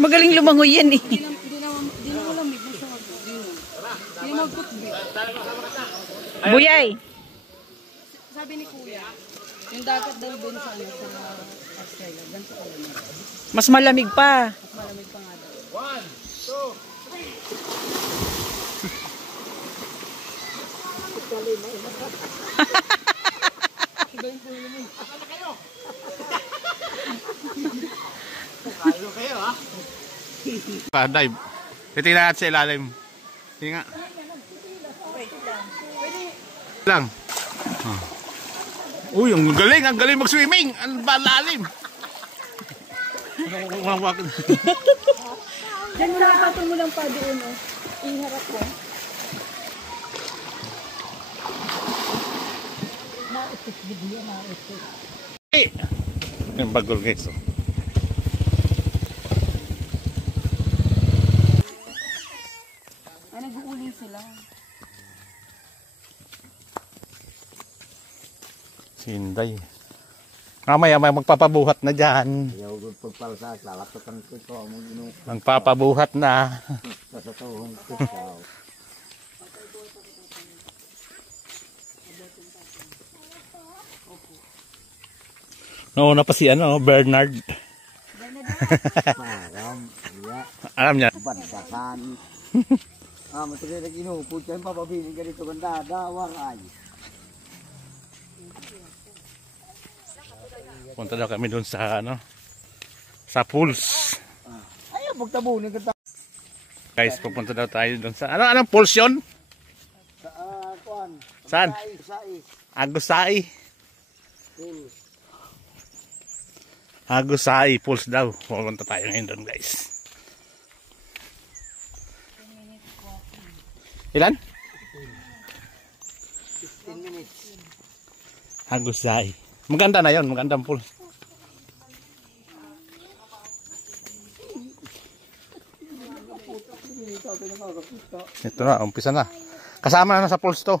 Magaling lumangoy yan eh. Hindi na malamig. Basta hindi na magkutbi. Buyay. Sabi ni Kuya, yung dagat daw dun sa Australia, ganito ka lang. Mas malamig pa. Mas malamig pa nga daw. 1, 2. Iba yung pulo mo. Kayo kayo ha? Pa-dive. Titingnan natin sa ilalim. Sige nga. Lang. Uy, ang galing mag-swimming. Ang balalim. Diyan mo nakapatong mo lang pa doon, oh. Iharap ko. Yung bagol guys. Ay, nag-uuling sila. Sinday. Mamaya may magpapabuhat na dyan. Magpapabuhat na. Nauna pa si Bernard. Alam niya. Matuloy na ginupod kayo, papabiling ka dito ganda, dawang ay. Punta daw kami doon sa sa pools. Ayaw, magtabunin ka. Guys, pupunta daw tayo doon sa anong pools yun? Sa, kuan. Saan? Sai. Agusai. Pools. Agusai pools daw. Pupunta tayo ngayon doon, guys. Ilan? 15 minutes. Agusai. Maganda na yon, magandang pool. Ito na, umpisa na. Kasama na sa pools to.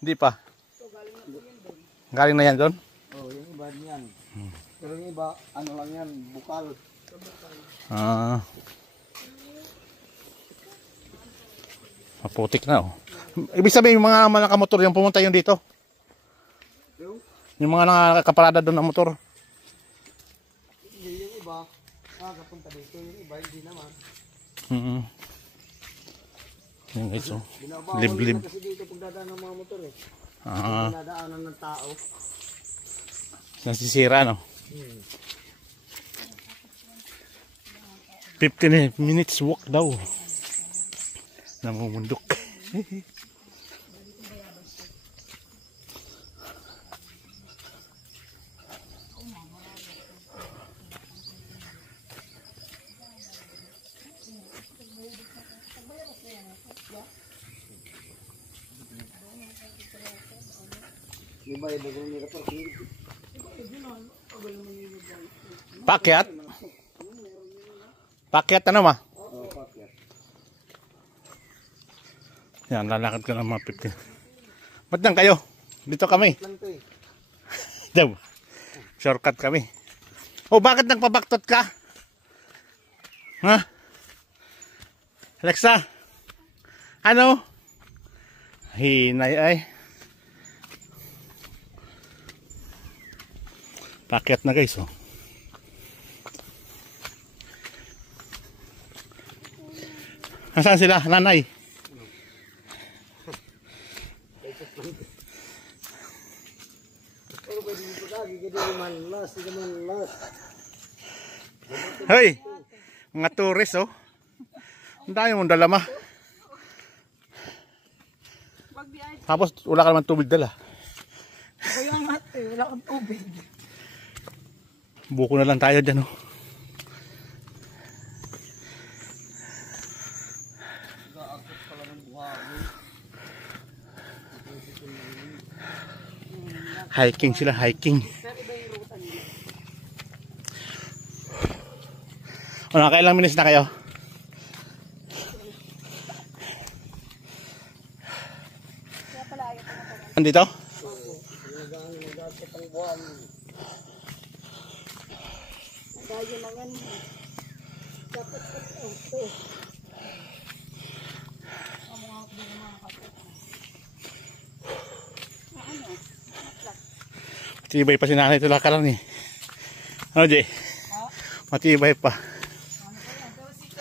Hindi pa. Galing na yan doon? Oh, yung iba niyan. Pero yung iba, ano lang yan, bukal. Maputik na oh. Ibig sabihin yung mga nakamotor yung pumunta yung dito. Yung mga nakakaparada doon ng motor. Yung iba, nakapunta dito. Yung iba, hindi naman. Yung guys oh. Binabawal Liblib. kasi dito pagdadaan ng mga motor eh. Ah. Pinadaanan ng tao. Nasisira no. 15 minutes walk daw. Namumundok. Pakyat? Pakyat ano ma? Yan, lalakad ka ng mga 15. Ba't lang kayo? Dito kami. Daw. Shortcut kami. Oh, bakit nagpabaktot ka? Ha? Alexa? Ano? Hinay ay. Pakyat na guys oh. Nasaan sila? Nanay? Hoy! Mga tourist oh. Ang dami mong dala ma. Tapos wala ka naman tubig dala. Kaya nga wala kang tubig. Buko na lang tayo dyan oh. Hiking sila, hiking. O, nakailang minutes na kayo? Andito? Kaya na nga. Dapat ito. Matibay pa si nanay ito lakaran eh. Ano, Jay? Matibay pa. Pero si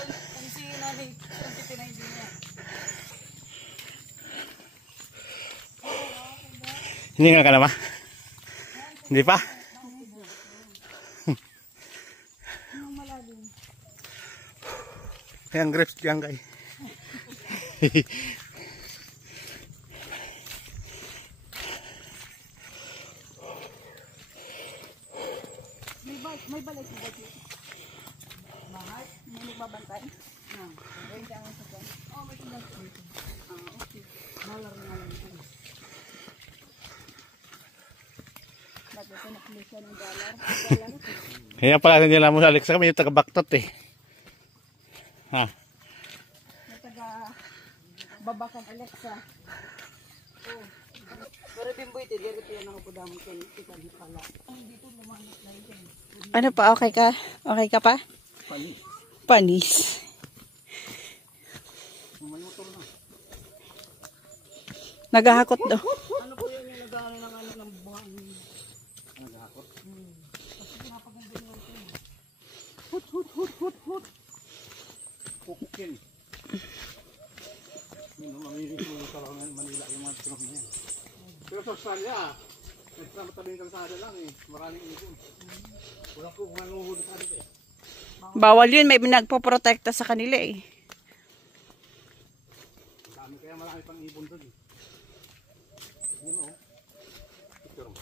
nanay, hindi niya. Hiningal ka na ba? Hindi pa? Ayan, grapes dyan guys. May balay ko ba dito? Bahay? May nagbabantay? May dyan sa dyan? Oo, may dyan sa dito. Okay. Balar nga lang ito. Bakit sa naklisya ng dollar? Kaya pala nila mo sa Alexa kami yung taga-baktot eh. Ha? May taga-babakan Alexa. Oo. Pero bimboy ito, dito yan ang upudamon ko. Ito pala. Dito lumahanap na ito. Ano pa? Okay ka? Okay ka pa? Panis. Panis. May motor na. Naghahakot daw. Ano po yun yung nag-ano ng ano ng buwan? Naghahakot. Kasi pinapaganda nyo ito. Hut. Pupukin. Yun, mamirinig mo sa Manila yung mga truck na yan. Pero sa Australia, nagsasatabing kalsada lang eh. Maraming ibon. Wala po kung anong uhuli sa dito eh. Bawal yun. May nagpoprotekta sa kanila eh. Dami kaya marami pang ibon doon eh. Yun o. Picture mo.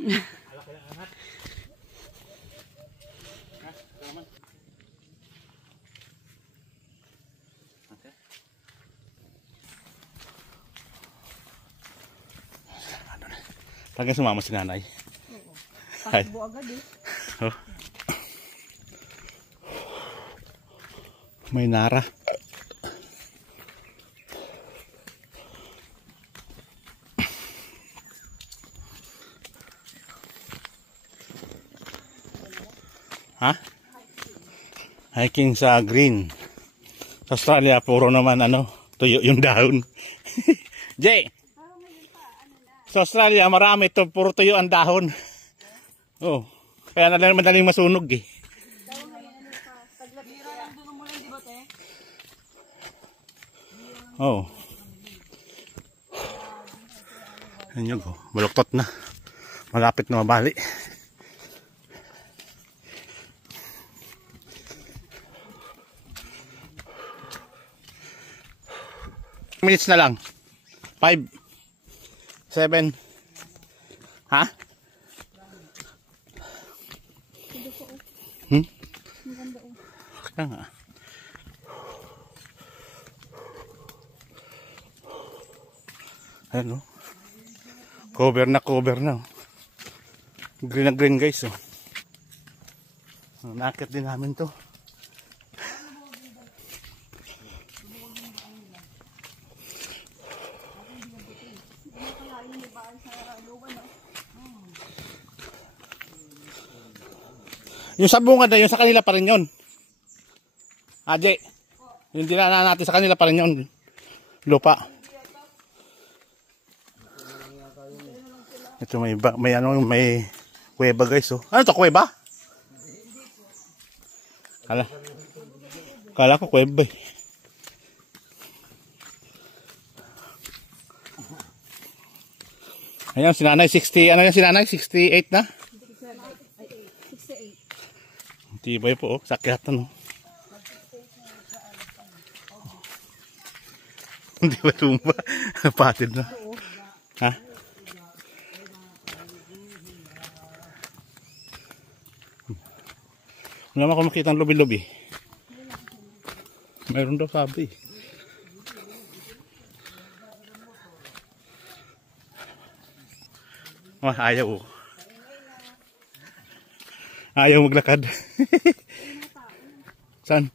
Ala kaya angat. Ha? Salamat. Okay. Talagang sumama si nanay. Ay. Takbo agad eh. Oh. May nara. Ha? Hiking sa green. Sa Australia, puro naman ano, tuyo yung dahon. Jay! Sa Australia, marami to, puro tuyo ang dahon. Oh, kaya madaling masunog eh. Taglabira lang doon mo lang, di ba te? Oh. Ayun oh, baluktot na. Malapit na mabali. Minutes na lang. 5 7. Ha? Kaya nga. Ayan o. Cover na. Green na green guys o. Nakit din namin to. Yung sa bunga na yun, sa kanila pa rin yun. Aje, yung dinaanan natin sa kanila pa rin yun. Lupa. Ito may kuweba guys. Oh. Ano to, kuweba? Kala ko kuweba eh. Ayan, si nanay 60, ano yan si nanay? 68 na? 68. Tibay po, oh. Sakyatan, oh. Hindi ba tumba? Napatid na. Ha? Wala naman ako makita ang lubi-lubi. Mayroon daw sabi. Oh, ayaw, oh. Ayaw maglakad. Saan?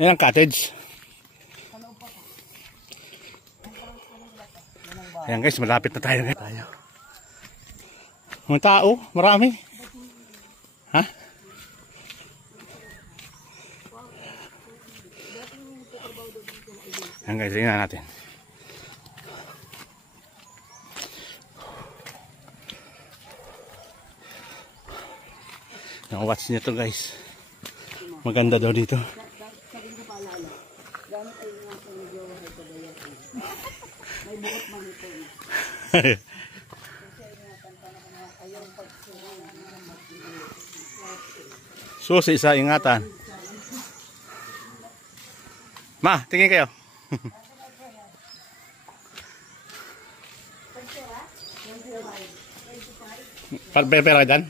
Yan ang cottage. Ayan guys, malapit na tayo. Mga tao, marami. Ha? Ayan guys, tingnan natin. Yung watch nyo to guys. Maganda daw dito. Sabihin ko paalala. Gamit ay nga sa medyo ay kabayan. May buot man ito. Kasi ingatan pa na ayaw pagsuhan. Susi sa ingatan. Ma, tingin kayo. Pera dyan?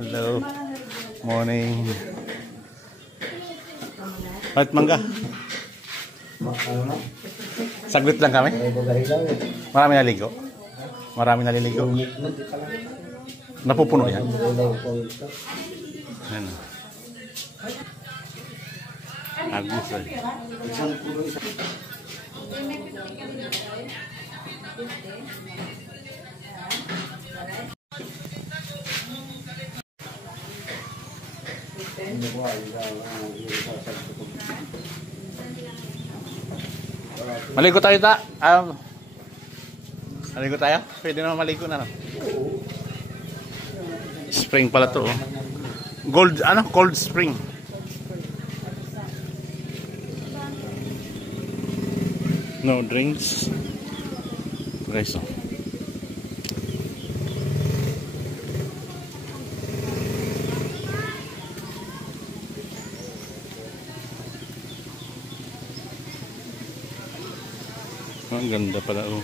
Hello. Morning. Bakit mangga? Saglit lang kami. Marami naligo. Marami naliligo. Napupuno yan. Yan. Agus. Maligo tayo ta. Maligo tayo? Pwede naman maligo na no? Spring pala to oh. Gold, ano? Cold spring. No drinks. Guys oh. Ang ganda pala oh.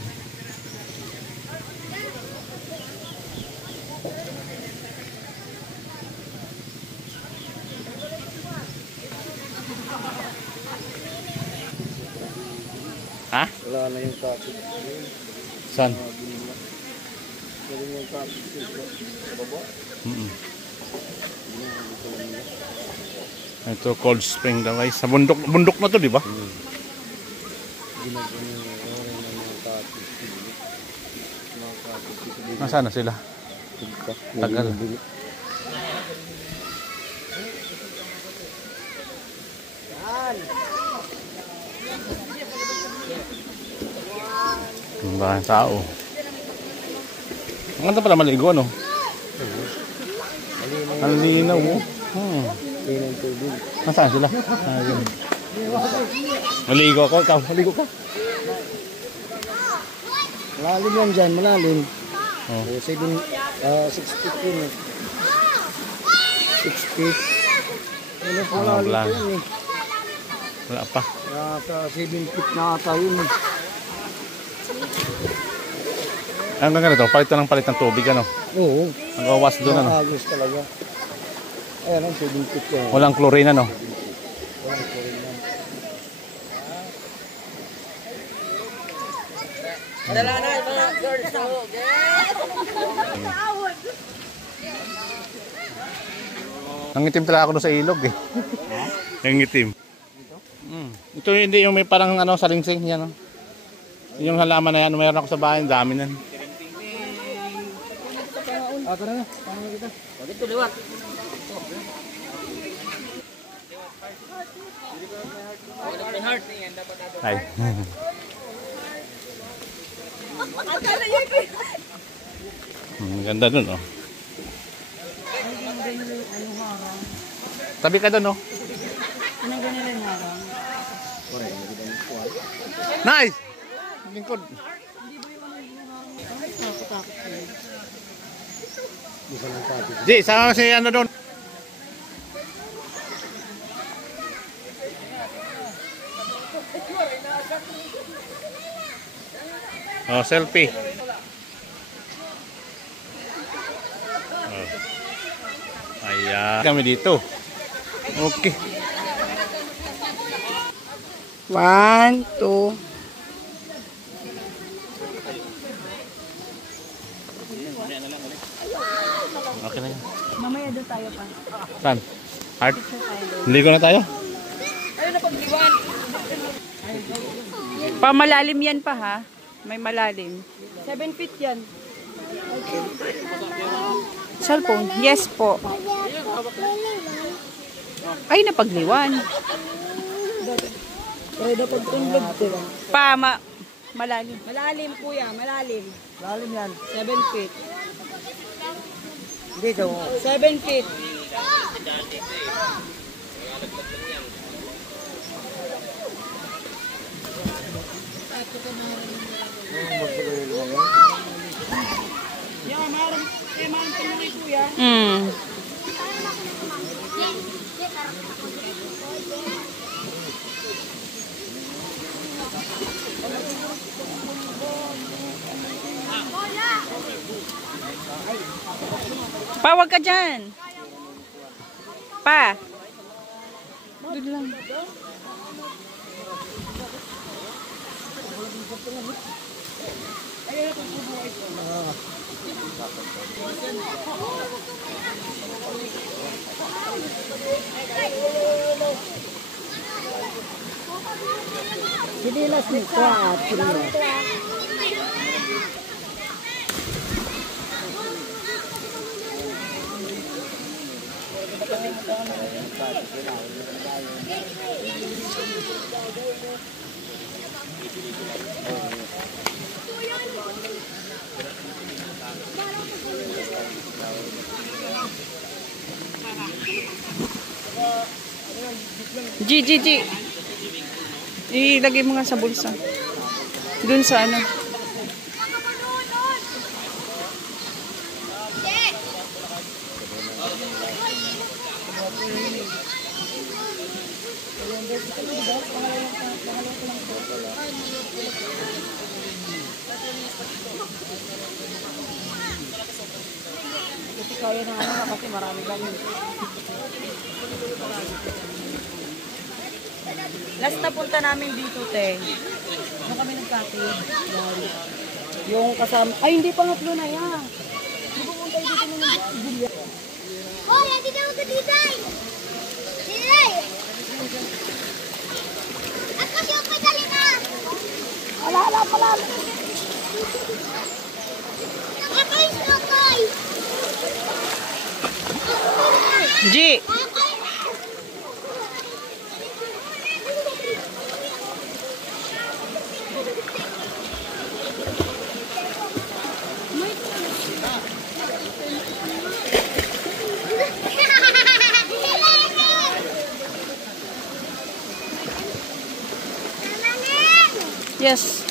Ha? Wala na yung topic. Saan? Wala na yung topic. Sa baba? Ito cold spring daw guys. Sa bundok na to, di ba? Nasaan na sila? Tagal. Ang daming tao. Ang ganda pala maligo, ano? Ang linaw, oh. Nasaan sila? Ayun. Maligo ako, ikaw. Maligo ka. Malalim yan dyan, malalim. Oh. 6 feet yun. 6 feet. Ano pa lalim Wala. yan eh. Wala pa. Nasa 7 feet na ata yun eh. Ang ganda to, palit ng tubig, ano? Oo. Ang gawas doon, ano? Agos talaga. Ayan ang 7 feet yan. Walang chlorine, ano? Walang chlorine yan. Dala na mga girls na ho. Nangitim talaga ako doon sa ilog, eh. Nangitim. Ito hindi yung may parang ano, salingsing, yan, oh. Yung halaman na yan, mayroon ako sa bahay, dami nan. Tara na. Paano kita? Wag ito liwat. Ay. Ang ganda dun, oh. Tabi ka dun, oh. Nice! Lingkod. Di, sama si ano doon. Oh, selfie. Oh. Ayan. Kami dito. Okay. 1, 2. Okay na yan. Mamaya doon tayo pa. Saan? Art? Picture tayo doon. Ligo na tayo? Ayun na pagliwan. Pamalalim yan pa ha. May malalim. 7 feet yan. Cellphone? Yes po. Ay, napagliwan. Pero dapat tundog sila. Malalim. Malalim kuya, malalim. Lalim yan. 7 feet. Hindi daw. 7 feet. Yan, maram tumuloy kuya. Mm. Pa, wag ka dyan. Pa. Doon lang. Sinilas ni Kwat. G. Ilagay mo nga sa bulsa. Dun sa ano. Kaya na ano kasi marami kami. Last na punta namin dito, te. Ano kami nagkakit? Yung kasama... Ay, hindi pangatlo na yan. Hindi pumunta dito na ng Oh, yan dito ako Diday! Diday! At kasi yung padali na! Pala. Nakakay siya, Kay! G. Yes.